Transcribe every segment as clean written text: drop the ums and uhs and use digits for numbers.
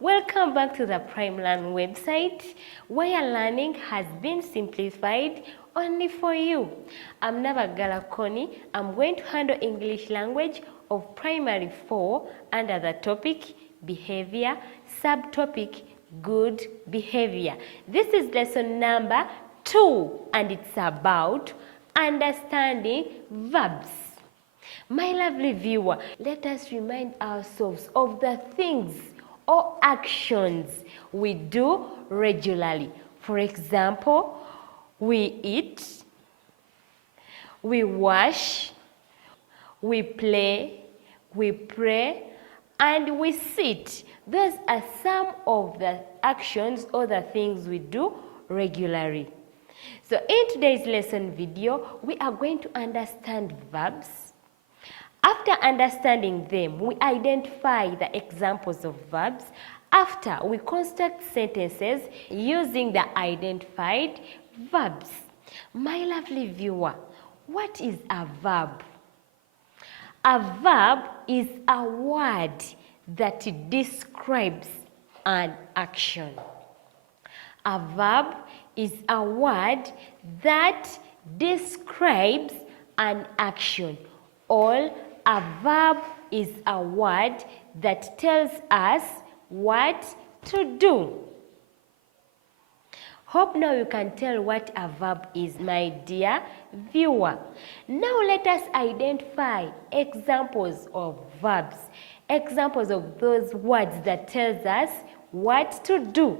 welcome back to the PrimeLearn website, where learning has been simplified only for you. I'm Navagala Koni. I'm going to handle English language of primary 4 under the topic behavior, subtopic good behavior. This is lesson number 2 and it's about understanding verbs. My lovely viewer, let us remind ourselves of the things or actions we do regularly. For example, we eat, we wash, we play, we pray, and we sit. Those are some of the actions or the things we do regularly. So in today's lesson video, we are going to understand verbs. After understanding them, we identify the examples of verbs. After, we construct sentences using the identified verbs. My lovely viewer, what is a verb? A verb is a word that describes an action. A verb is a word that describes an action. Or a verb is a word that tells us what to do. Hope now you can tell what a verb is, my dear viewer. Now let us identify examples of verbs, examples of those words that tells us what to do.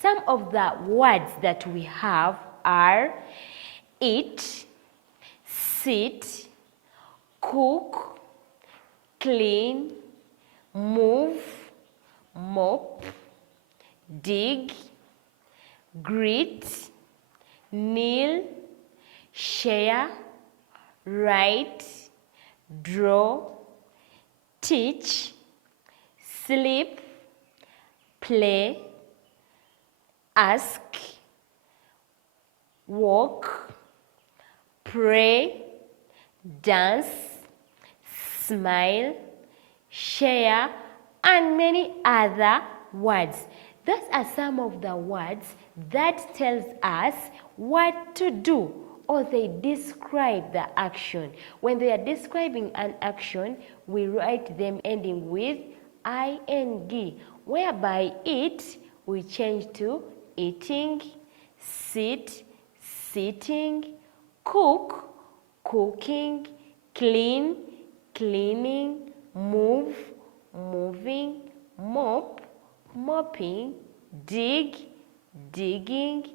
Some of the words that we have are eat, sit, cook, clean, move, mop, dig, greet, kneel, share, write, draw, teach, sleep, play, ask, walk, pray, dance, smile, share, and many other words. Those are some of the words that tells us what to do, or they describe the action. When they are describing an action, we write them ending with ing, whereby it we change to eating, sit, sitting, cook, cooking, clean, cleaning, move, moving, mop, mopping, dig, digging,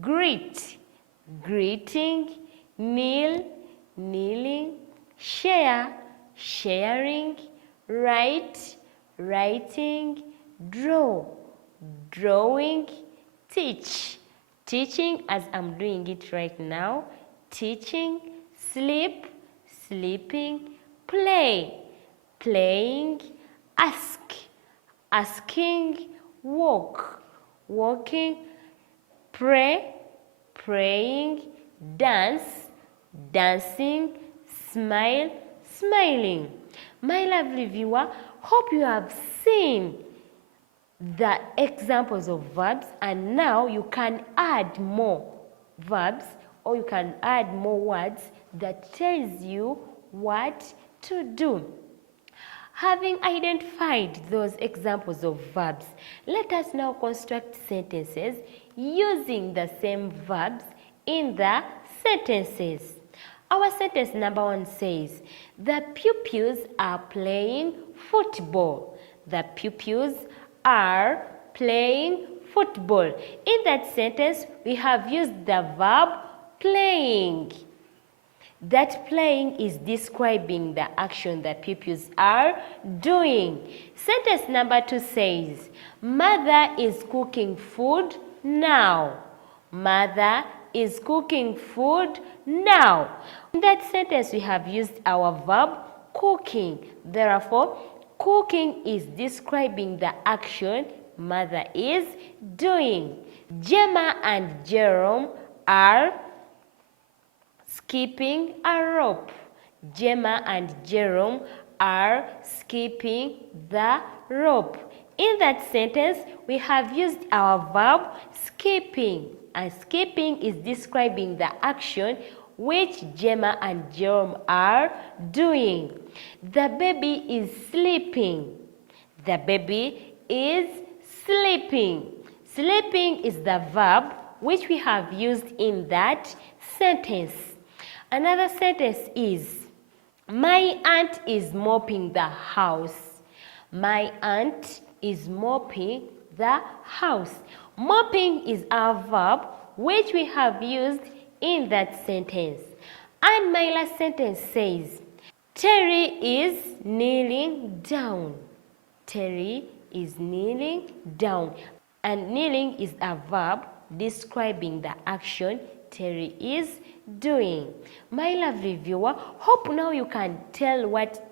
greet, greeting, kneel, kneeling, share, sharing, write, writing, draw, drawing, teach, teaching as I'm doing it right now, teaching, sleep, sleeping, play, playing, ask, asking, walk, walking, pray, praying, dance, dancing, smile, smiling. My lovely viewer, hope you have seen the examples of verbs, and now you can add more verbs, or you can add more words that tells you what to do. Having identified those examples of verbs, let us now construct sentences using the same verbs in the sentences. Our sentence number 1 says, the pupils are playing football. The pupils are playing football. In that sentence, we have used the verb playing. That playing is describing the action that pupils are doing. Sentence number 2 says, mother is cooking food now. Mother is cooking food now. In that sentence, we have used our verb cooking. Therefore, cooking is describing the action mother is doing. Gemma and Jerome are skipping a rope. Gemma and Jerome are skipping the rope. In that sentence, we have used our verb skipping, and skipping is describing the action which Gemma and Jerome are doing. The baby is sleeping. The baby is sleeping. Sleeping is the verb which we have used in that sentence. Another sentence is, my aunt is mopping the house. My aunt is mopping the house. Mopping is our verb which we have used in that sentence. And my last sentence says, Terry is kneeling down. Terry is kneeling down. And kneeling is a verb describing the action Terry is doing. My lovely viewer, hope now you can tell what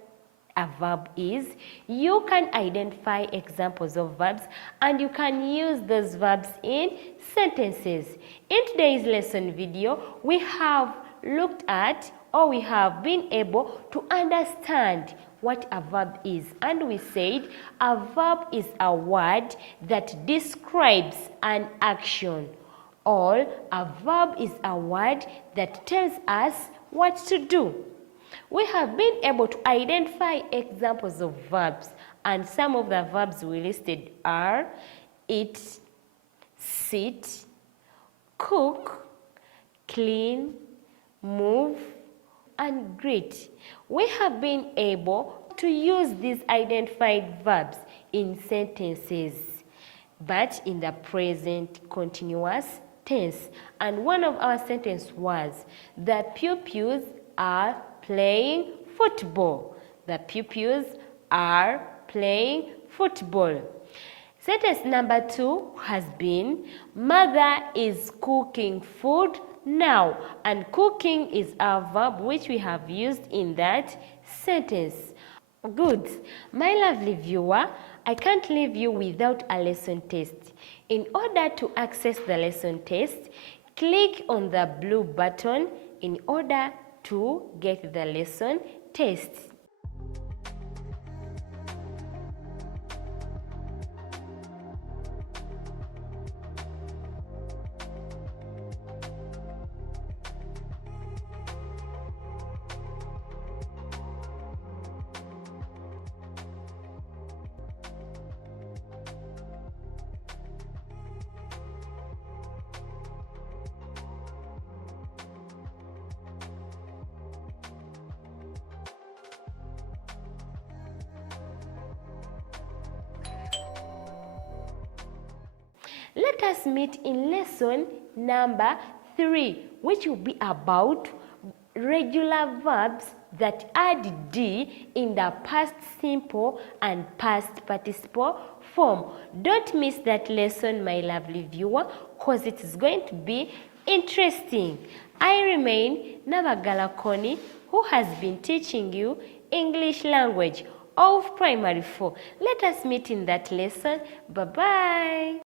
a verb is. You can identify examples of verbs and you can use those verbs in sentences. In today's lesson video, we have looked at, or we have been able to understand what a verb is, and we said a verb is a word that describes an action, or a verb is a word that tells us what to do. We have been able to identify examples of verbs, and some of the verbs we listed are eat, sit, cook, clean, move, and greet. We have been able to use these identified verbs in sentences, but in the present continuous tense. And one of our sentences was, the pupils are playing football. The pupils are playing football. Sentence number 2 has been, mother is cooking food now. And cooking is a verb which we have used in that sentence. Good. My lovely viewer, I can't leave you without a lesson test. In order to access the lesson test, click on the blue button in order to get the lesson test. Let us meet in lesson number 3, which will be about regular verbs that add D in the past simple and past participle form. Don't miss that lesson, my lovely viewer, because it is going to be interesting. I remain Nabagala Koni, who has been teaching you English language of primary 4. Let us meet in that lesson. Bye-bye.